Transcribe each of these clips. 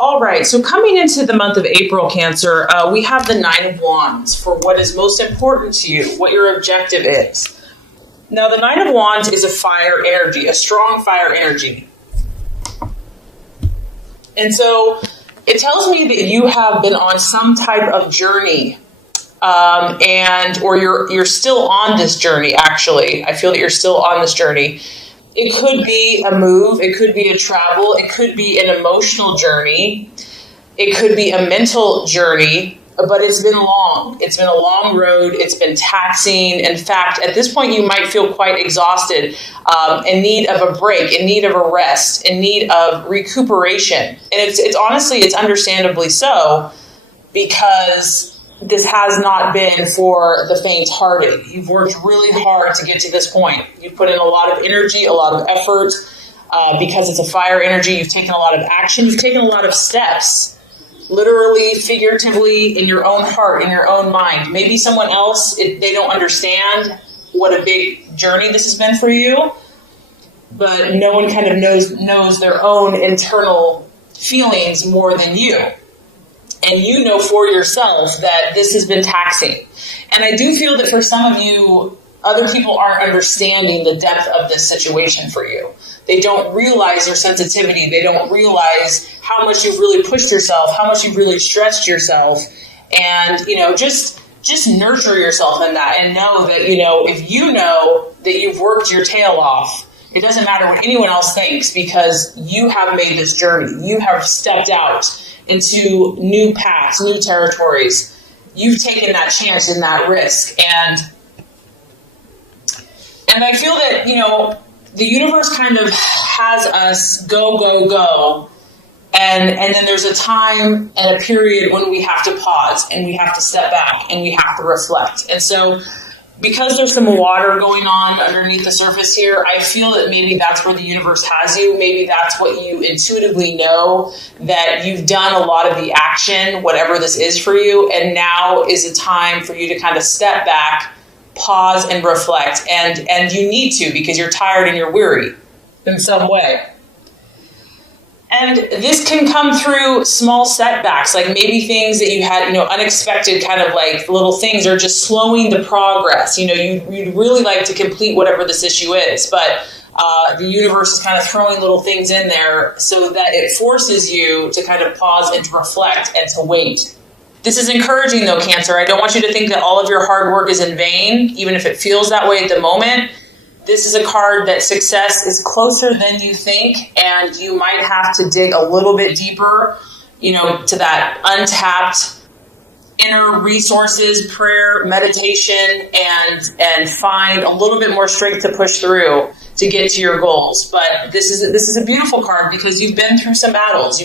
All right, so coming into the month of April, Cancer, we have the Nine of Wands for what is most important to you, what your objective is. Now, the Nine of Wands is a fire energy, a strong fire energy. And so it tells me that you have been on some type of journey, or you're still on this journey, actually. I feel that you're still on this journey. It could be a move, it could be a travel, it could be an emotional journey, it could be a mental journey, but it's been long. It's been a long road, it's been taxing. In fact, at this point you might feel quite exhausted, in need of a break, in need of a rest, in need of recuperation. And it's honestly, it's understandably so, because this has not been for the faint-hearted. You've worked really hard to get to this point. You've put in a lot of energy, a lot of effort. Because it's a fire energy, you've taken a lot of action. You've taken a lot of steps, literally, figuratively, in your own heart, in your own mind. Maybe someone else, they don't understand what a big journey this has been for you, but no one kind of knows their own internal feelings more than you. And you know for yourself that this has been taxing. And I do feel that for some of you, other people aren't understanding the depth of this situation for you. They don't realize your sensitivity. They don't realize how much you've really pushed yourself, how much you've really stretched yourself. And, just nurture yourself in that and know that, if you know that you've worked your tail off, it doesn't matter what anyone else thinks, because you have made this journey. You have stepped out into new paths, new territories. You've taken that chance and that risk. And I feel that, the universe kind of has us go, go, go. And then there's a time and a period when we have to pause and we have to step back and we have to reflect. And so because there's some water going on underneath the surface here, I feel that maybe that's where the universe has you. Maybe that's what you intuitively know, that you've done a lot of the action, whatever this is for you. And now is a time for you to kind of step back, pause and reflect. And you need to, because you're tired and you're weary in some way. And this can come through small setbacks, like maybe things that you had, unexpected kind of like little things are just slowing the progress. You'd really like to complete whatever this issue is, but the universe is kind of throwing little things in there so that it forces you to kind of pause and to reflect and to wait. This is encouraging though, Cancer. I don't want you to think that all of your hard work is in vain, even if it feels that way at the moment. This is a card that success is closer than you think, and you might have to dig a little bit deeper, to that untapped inner resources, prayer, meditation, and find a little bit more strength to push through to get to your goals. But this is a beautiful card because you've been through some battles.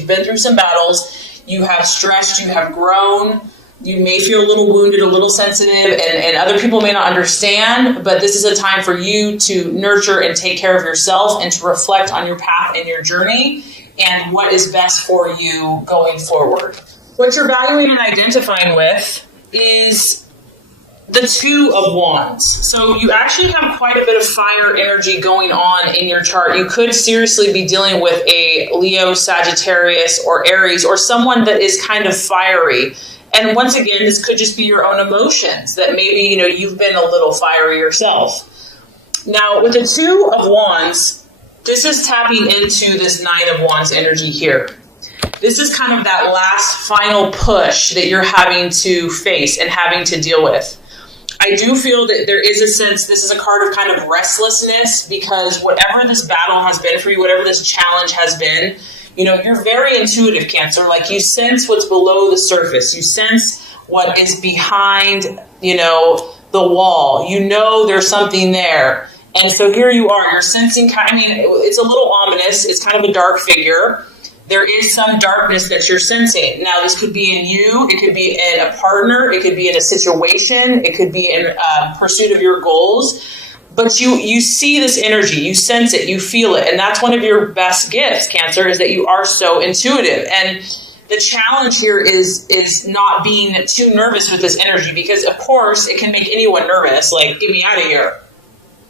You have stretched, you have grown. You may feel a little wounded, a little sensitive, and other people may not understand, but this is a time for you to nurture and take care of yourself and to reflect on your path and your journey and what is best for you going forward. What you're valuing and identifying with is the Two of Wands. So you actually have quite a bit of fire energy going on in your chart. You could seriously be dealing with a Leo, Sagittarius, or Aries, or someone that is kind of fiery. And once again, this could just be your own emotions that maybe, you've been a little fiery yourself. Now, with the Two of Wands, this is tapping into this Nine of Wands energy here. This is kind of that last final push that you're having to face and having to deal with. I do feel that there is a sense, this is a card of kind of restlessness, because whatever this battle has been for you, whatever this challenge has been, you're very intuitive, Cancer. Like, you sense what's below the surface. You sense what is behind, the wall. There's something there. And so here you are. You're sensing, it's a little ominous. It's kind of a dark figure. There is some darkness that you're sensing. Now, this could be in you. It could be in a partner. It could be in a situation. It could be in pursuit of your goals. But you see this energy, you sense it, you feel it. And that's one of your best gifts, Cancer, is that you are so intuitive. And the challenge here is not being too nervous with this energy, because of course it can make anyone nervous, like, get me out of here.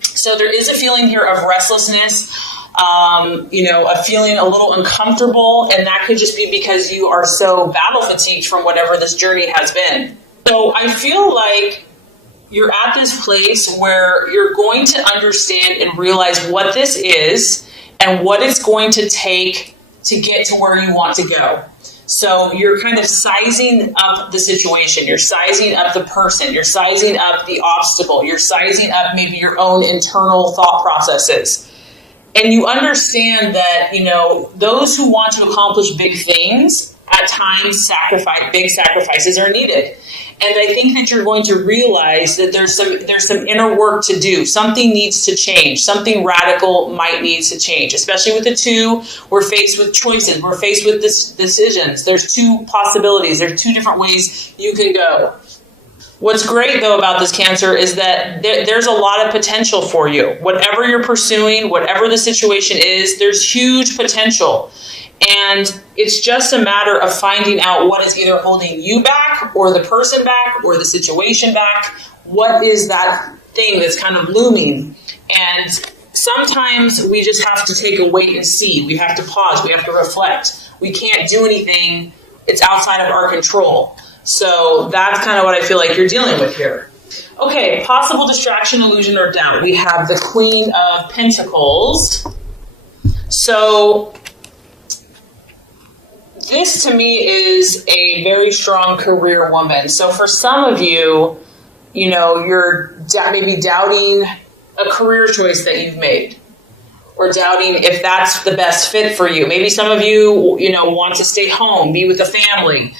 So there is a feeling here of restlessness, a feeling a little uncomfortable, and that could just be because you are so battle fatigued from whatever this journey has been. So I feel like you're at this place where you're going to understand and realize what this is and what it's going to take to get to where you want to go. So you're kind of sizing up the situation. You're sizing up the person. You're sizing up the obstacle. You're sizing up maybe your own internal thought processes. And you understand that, those who want to accomplish big things, at times big sacrifices are needed. And I think that you're going to realize that there's some inner work to do. Something needs to change. Something radical might need to change. Especially with the two, we're faced with choices. We're faced with decisions. There's two possibilities. There's two different ways you can go. What's great, though, about this Cancer is that there's a lot of potential for you. Whatever you're pursuing, whatever the situation is, there's huge potential. And it's just a matter of finding out what is either holding you back or the person back or the situation back. What is that thing that's kind of looming? And sometimes we just have to take a wait and see. We have to pause. We have to reflect. We can't do anything. It's outside of our control. So that's kind of what I feel like you're dealing with here. Okay, possible distraction, illusion, or doubt. We have the Queen of Pentacles. So this to me is a very strong career woman. So for some of you, you're maybe doubting a career choice that you've made, or doubting if that's the best fit for you. Maybe some of you, want to stay home, be with the family.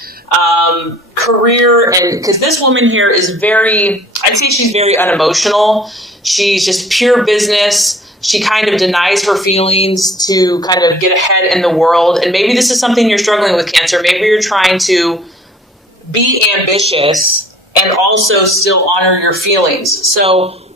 Career, and because this woman here is I'd say she's very unemotional. She's just pure business. She kind of denies her feelings to kind of get ahead in the world. And maybe this is something you're struggling with, Cancer. Maybe you're trying to be ambitious and also still honor your feelings. So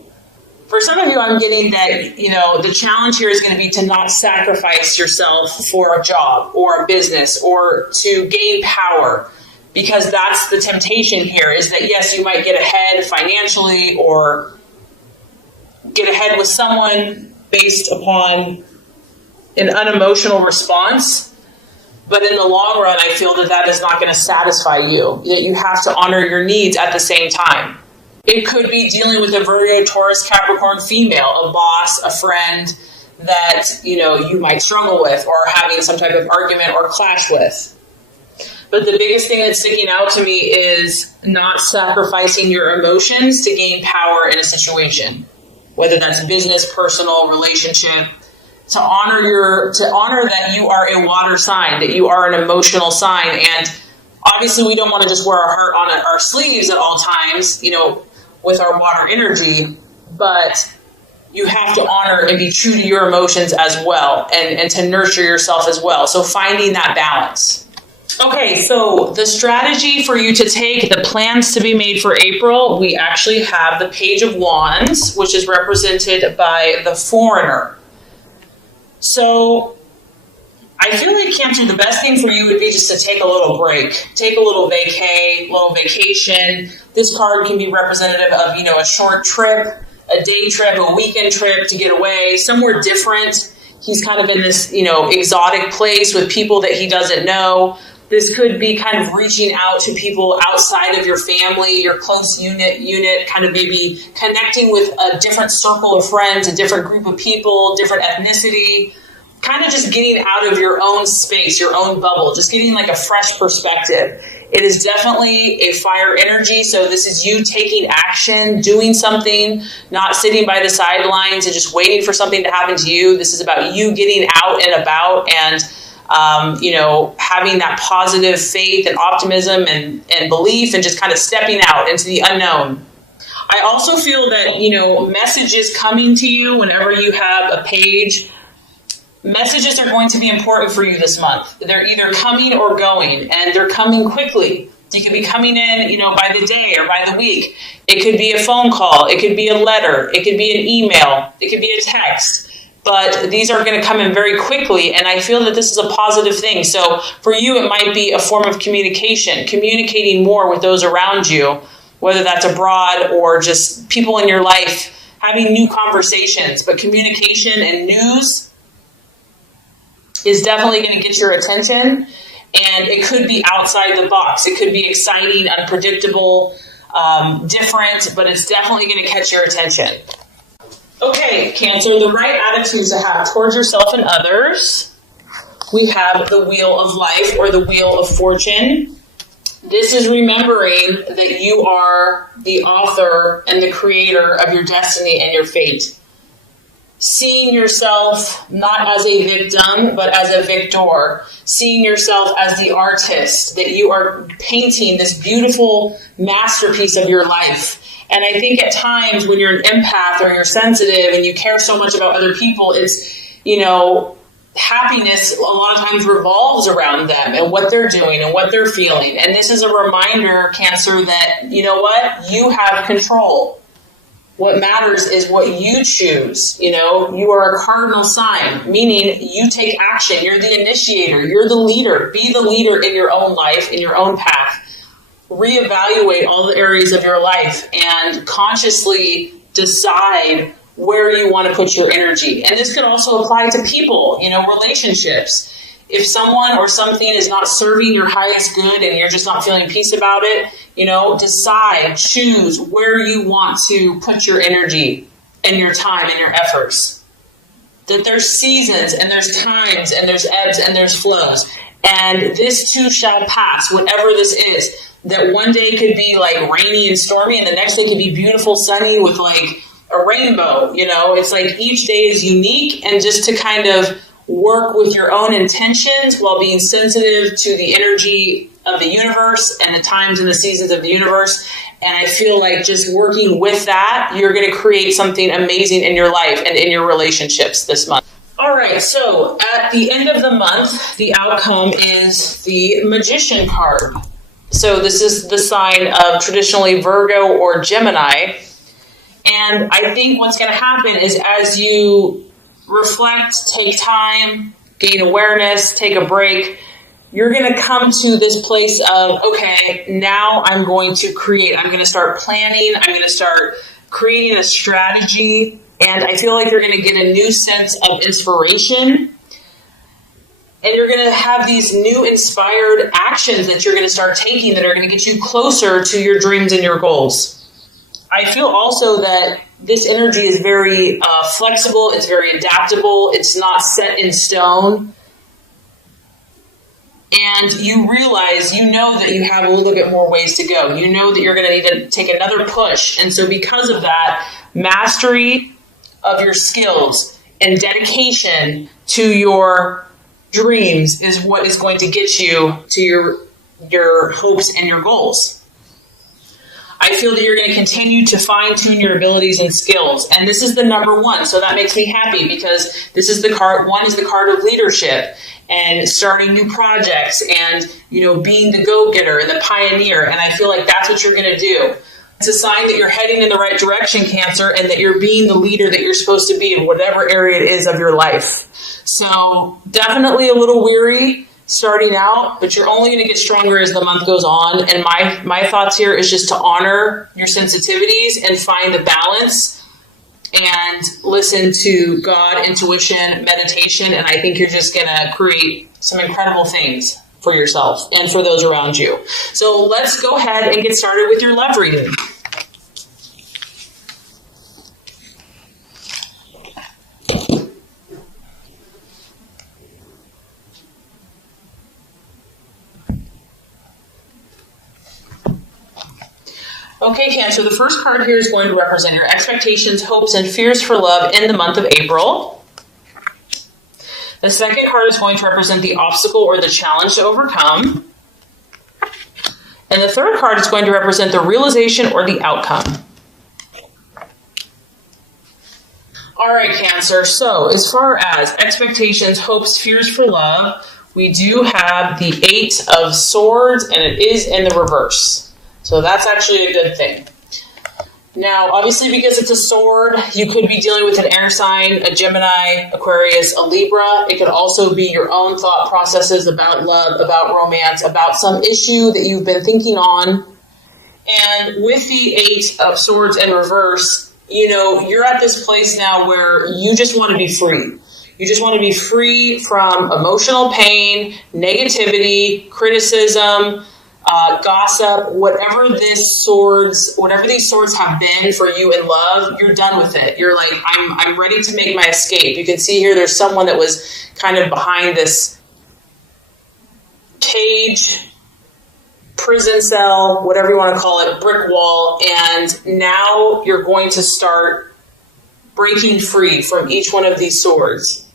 for some of you, I'm getting that, the challenge here is going to be to not sacrifice yourself for a job or a business or to gain power. Because that's the temptation here, is that yes, you might get ahead financially or get ahead with someone based upon an unemotional response. But in the long run, I feel that is not going to satisfy you, that you have to honor your needs at the same time. It could be dealing with a Virgo, Taurus, Capricorn female, a boss, a friend that, you might struggle with or having some type of argument or clash with. But the biggest thing that's sticking out to me is not sacrificing your emotions to gain power in a situation, whether that's business, personal, relationship, to honor that you are a water sign, that you are an emotional sign. And obviously we don't want to just wear our heart on our sleeves at all times, with our water energy, but you have to honor and be true to your emotions as well, and to nurture yourself as well. So finding that balance. Okay, so the strategy for you to take, the plans to be made for April, we actually have the Page of Wands, which is represented by the Foreigner. So I feel like, Cancer, the best thing for you would be just to take a little break, take a little vacation. This card can be representative of, a short trip, a day trip, a weekend trip to get away, somewhere different. He's kind of in this, exotic place with people that he doesn't know. This could be kind of reaching out to people outside of your family, your close unit, kind of maybe connecting with a different circle of friends, a different group of people, different ethnicity, kind of just getting out of your own space, your own bubble, just getting like a fresh perspective. It is definitely a fire energy. So this is you taking action, doing something, not sitting by the sidelines and just waiting for something to happen to you. This is about you getting out and about and having that positive faith and optimism and belief and just kind of stepping out into the unknown. I also feel that, messages coming to you whenever you have a page, messages are going to be important for you this month. They're either coming or going, and they're coming quickly. They could be coming in, by the day or by the week. It could be a phone call. It could be a letter. It could be an email. It could be a text. But these are going to come in very quickly, and I feel that this is a positive thing. So for you, it might be a form of communicating more with those around you, whether that's abroad or just people in your life, having new conversations. But communication and news is definitely going to get your attention. And it could be outside the box. It could be exciting, unpredictable, different, but it's definitely going to catch your attention. Okay, Cancer, the right attitudes to have towards yourself and others. We have the Wheel of Life or the Wheel of Fortune. This is remembering that you are the author and the creator of your destiny and your fate. Seeing yourself not as a victim, but as a victor. Seeing yourself as the artist, that you are painting this beautiful masterpiece of your life. And I think at times when you're an empath or you're sensitive and you care so much about other people, it's, happiness a lot of times revolves around them and what they're doing and what they're feeling. And this is a reminder, Cancer, that, you know what? You have control. What matters is what you choose. You are a cardinal sign, meaning you take action. You're the initiator. You're the leader. Be the leader in your own life, in your own path. Reevaluate all the areas of your life and consciously decide where you want to put your energy. And this could also apply to people, relationships. If someone or something is not serving your highest good and you're just not feeling peace about it, decide, choose where you want to put your energy and your time and your efforts. That there's seasons and there's times and there's ebbs and there's flows. And this too shall pass, whatever this is. That one day could be like rainy and stormy and the next day could be beautiful, sunny with like a rainbow. It's like each day is unique, and just to kind of work with your own intentions while being sensitive to the energy of the universe and the times and the seasons of the universe. And I feel like just working with that, you're going to create something amazing in your life and in your relationships this month. All right, so at the end of the month, the outcome is the Magician card. So this is the sign of traditionally Virgo or Gemini. And I think what's going to happen is as you reflect, take time, gain awareness, take a break, you're going to come to this place of, okay, now I'm going to create. I'm going to start planning. I'm going to start creating a strategy. And I feel like you're going to get a new sense of inspiration. And you're going to have these new inspired actions that you're going to start taking that are going to get you closer to your dreams and your goals. I feel also that this energy is very flexible. It's very adaptable. It's not set in stone. And you realize, that you have a little bit more ways to go. You know that you're going to need to take another push. And so because of that, mastery of your skills and dedication to your dreams is what is going to get you to your hopes and your goals. I feel that you're going to continue to fine-tune your abilities and skills. And this is the number one. So that makes me happy because this is the card. One is the card of leadership and starting new projects and, being the go-getter and the pioneer. And I feel like that's what you're going to do. It's a sign that you're heading in the right direction, Cancer, and that you're being the leader that you're supposed to be in whatever area it is of your life. So definitely a little weary starting out, but you're only going to get stronger as the month goes on. And my thoughts here is just to honor your sensitivities and find the balance and listen to God, intuition, meditation. And I think you're just going to create some incredible things for yourself and for those around you. So let's go ahead and get started with your love reading. Okay, Cancer, the first card here is going to represent your expectations, hopes, and fears for love in the month of April. The second card is going to represent the obstacle or the challenge to overcome. And the third card is going to represent the realization or the outcome. All right, Cancer, so as far as expectations, hopes, fears for love, we do have the Eight of Swords, and it is in the reverse. So that's actually a good thing. Now, obviously, because it's a sword, you could be dealing with an air sign, a Gemini, Aquarius, a Libra. It could also be your own thought processes about love, about romance, about some issue that you've been thinking on. And with the Eight of Swords in reverse, you're at this place now where you just want to be free. You just want to be free from emotional pain, negativity, criticism, gossip, whatever these swords have been for you in love. You're done with it. You're like, I'm ready to make my escape. You can see here there's someone that was kind of behind this cage, prison cell, whatever you want to call it, brick wall, and now you're going to start breaking free from each one of these swords.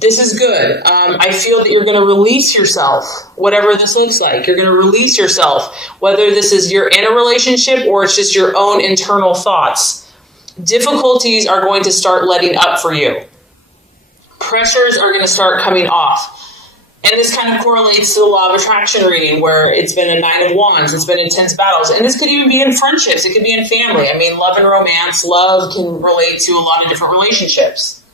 This is good. I feel that you're going to release yourself, whatever this looks like. You're going to release yourself, whether this is you're in a relationship or it's just your own internal thoughts. Difficulties are going to start letting up for you. Pressures are going to start coming off. And this kind of correlates to the law of attraction reading, where it's been a 9 of Wands, it's been intense battles. And this could even be in friendships. It could be in family. I mean, love and romance, love can relate to a lot of different relationships.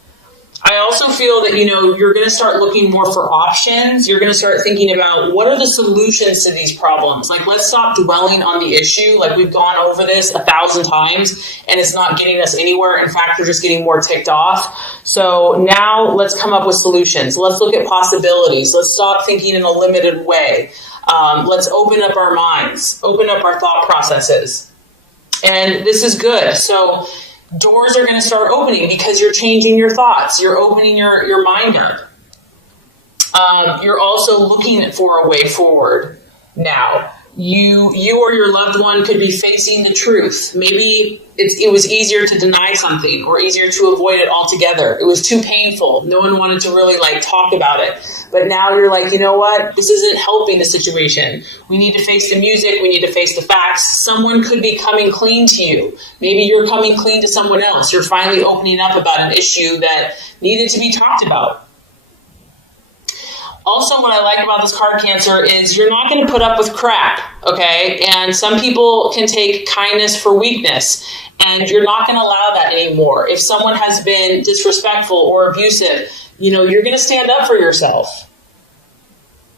I also feel that, you're going to start looking more for options. You're going to start thinking about what are the solutions to these problems. Like, let's stop dwelling on the issue. Like, we've gone over this 1,000 times and it's not getting us anywhere. In fact, we're just getting more ticked off. So now let's come up with solutions. Let's look at possibilities. Let's stop thinking in a limited way. Let's open up our minds, open up our thought processes. And this is good. So doors are going to start opening because you're changing your thoughts. You're opening your mind up. You're also looking for a way forward now. You or your loved one could be facing the truth. Maybe it was easier to deny something or easier to avoid it altogether. It was too painful. No one wanted to really talk about it. But now you're like, you know what? This isn't helping the situation. We need to face the music. We need to face the facts. Someone could be coming clean to you. Maybe you're coming clean to someone else. You're finally opening up about an issue that needed to be talked about. Also, what I like about this card, Cancer, is you're not going to put up with crap, okay? And some people can take kindness for weakness, and you're not going to allow that anymore. If someone has been disrespectful or abusive, you're going to stand up for yourself.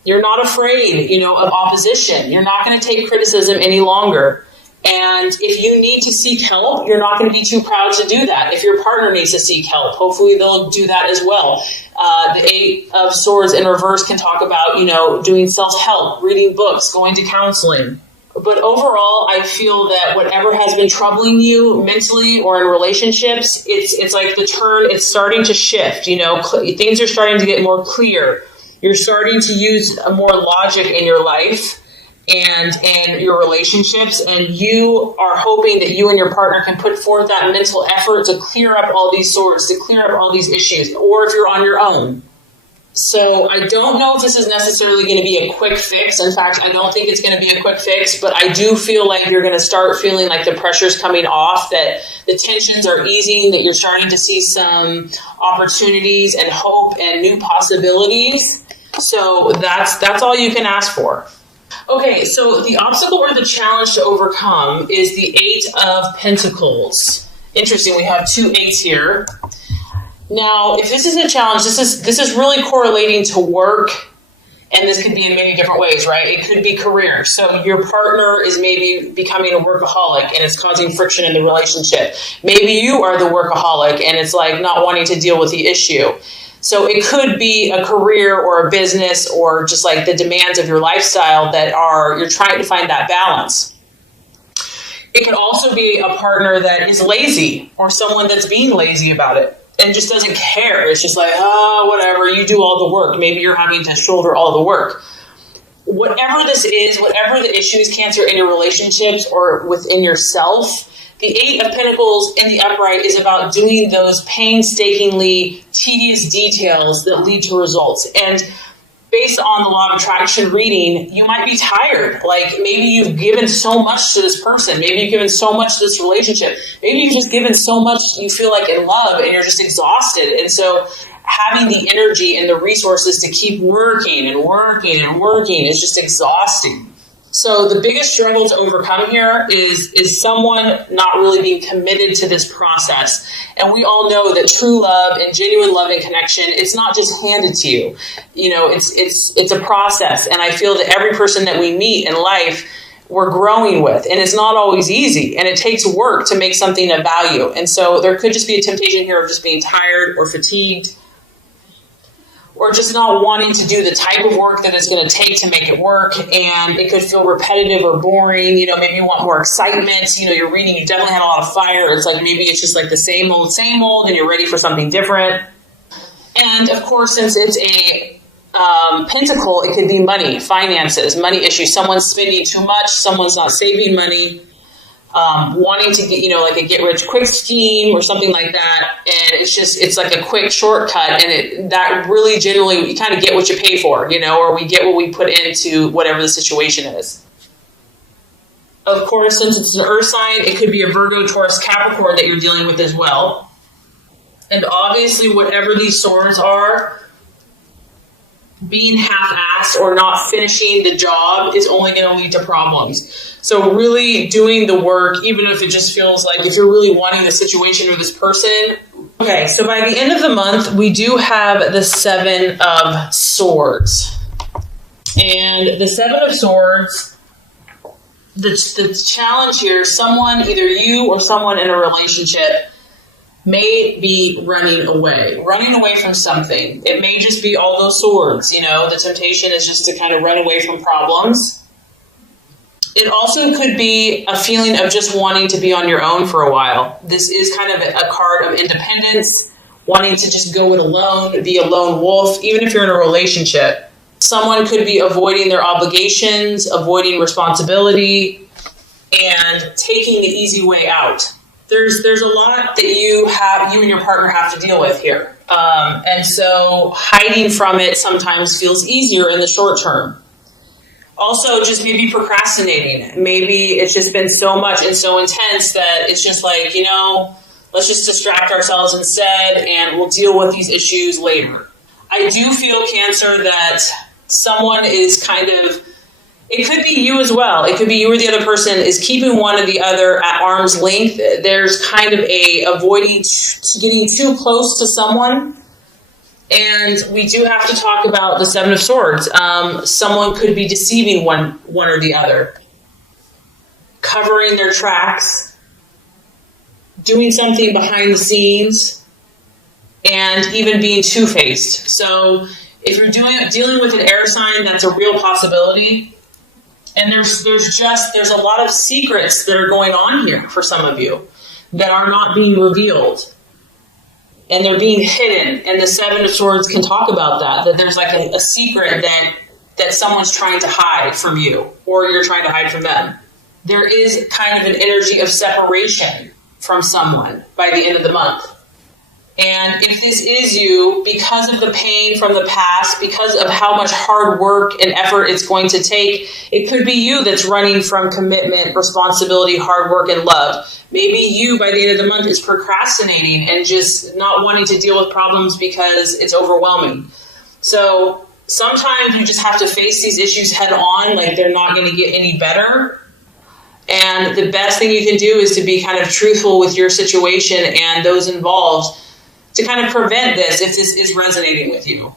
You're not afraid, of opposition. You're not going to take criticism any longer. And if you need to seek help, you're not going to be too proud to do that. If your partner needs to seek help, hopefully they'll do that as well. The 8 of Swords in reverse can talk about, doing self-help, reading books, going to counseling. But overall, I feel that whatever has been troubling you mentally or in relationships, it's like the turn, it's starting to shift. Things are starting to get more clear. You're starting to use more logic in your life and in your relationships, and you are hoping that you and your partner can put forth that mental effort to clear up all these swords, to clear up all these issues, or if you're on your own. So I don't know if this is necessarily going to be a quick fix. In fact, I don't think it's going to be a quick fix, but I do feel like you're going to start feeling like the pressure's coming off, that the tensions are easing, that you're starting to see some opportunities and hope and new possibilities. So that's all you can ask for. Okay, so the obstacle or the challenge to overcome is the 8 of Pentacles. Interesting, we have 2 8s here. Now, if this is a challenge, this is really correlating to work, and this could be in many different ways, right? It could be career. So your partner is maybe becoming a workaholic, and it's causing friction in the relationship. Maybe you are the workaholic, and it's like not wanting to deal with the issue. So it could be a career or a business or just like the demands of your lifestyle that you're trying to find that balance. It could also be a partner that is lazy or someone that's being lazy about it and just doesn't care. It's just like, whatever, you do all the work. Maybe you're having to shoulder all the work. Whatever this is, whatever the issue is, Cancer, in your relationships or within yourself, the 8 of Pentacles in the upright is about doing those painstakingly tedious details that lead to results. And based on the law of attraction reading, you might be tired. Like maybe you've given so much to this person. Maybe you've given so much to this relationship. Maybe you've just given so much you feel like in love and you're just exhausted. And so having the energy and the resources to keep working and working and working is just exhausting. So the biggest struggle to overcome here is someone not really being committed to this process. And we all know that true love and genuine love and connection, it's not just handed to you. It's a process. And I feel that every person that we meet in life, we're growing with. And it's not always easy, and it takes work to make something of value. And so there could just be a temptation here of just being tired or fatigued, or just not wanting to do the type of work that it's going to take to make it work. And it could feel repetitive or boring. Maybe you want more excitement. You're reading, you definitely had a lot of fire. It's like maybe it's just like the same old, and you're ready for something different. And of course, since it's a pentacle, it could be money, finances, money issues. Someone's spending too much. Someone's not saving money. Wanting to get, like a get-rich-quick scheme or something like that. And it's like a quick shortcut. And that really generally, you kind of get what you pay for, or we get what we put into whatever the situation is. Of course, since it's an earth sign, it could be a Virgo, Taurus, Capricorn that you're dealing with as well. And obviously, whatever these swords are, being half-assed or not finishing the job is only going to lead to problems. So really doing the work, even if it just feels like if you're really wanting the situation or this person. Okay, so by the end of the month, we do have the Seven of Swords. And the Seven of Swords, the challenge here, someone, either you or someone in a relationship, may be running away from something. It may just be all those swords, the temptation is just to kind of run away from problems. It also could be a feeling of just wanting to be on your own for a while. This is kind of a card of independence, wanting to just go it alone, be a lone wolf, even if you're in a relationship. Someone could be avoiding their obligations, avoiding responsibility, and taking the easy way out. There's a lot that you and your partner have to deal with here. And so hiding from it sometimes feels easier in the short term. Also, just maybe procrastinating. Maybe it's just been so much and so intense that it's just like, let's just distract ourselves instead and we'll deal with these issues later. I do feel, Cancer, that someone is kind of, it could be you as well. It could be you or the other person is keeping one or the other at arm's length. There's kind of a avoiding getting too close to someone. And we do have to talk about the Seven of Swords. Someone could be deceiving one or the other, covering their tracks, doing something behind the scenes, and even being two-faced. So if you're dealing with an air sign, that's a real possibility. And there's a lot of secrets that are going on here for some of you that are not being revealed. And they're being hidden. And the Seven of Swords can talk about that there's like a secret that someone's trying to hide from you, or you're trying to hide from them. There is kind of an energy of separation from someone by the end of the month. And if this is you, because of the pain from the past, because of how much hard work and effort it's going to take, it could be you that's running from commitment, responsibility, hard work, and love. Maybe you, by the end of the month, is procrastinating and just not wanting to deal with problems because it's overwhelming. So sometimes you just have to face these issues head on, like they're not going to get any better. And the best thing you can do is to be kind of truthful with your situation and those involved, to kind of prevent this if this is resonating with you.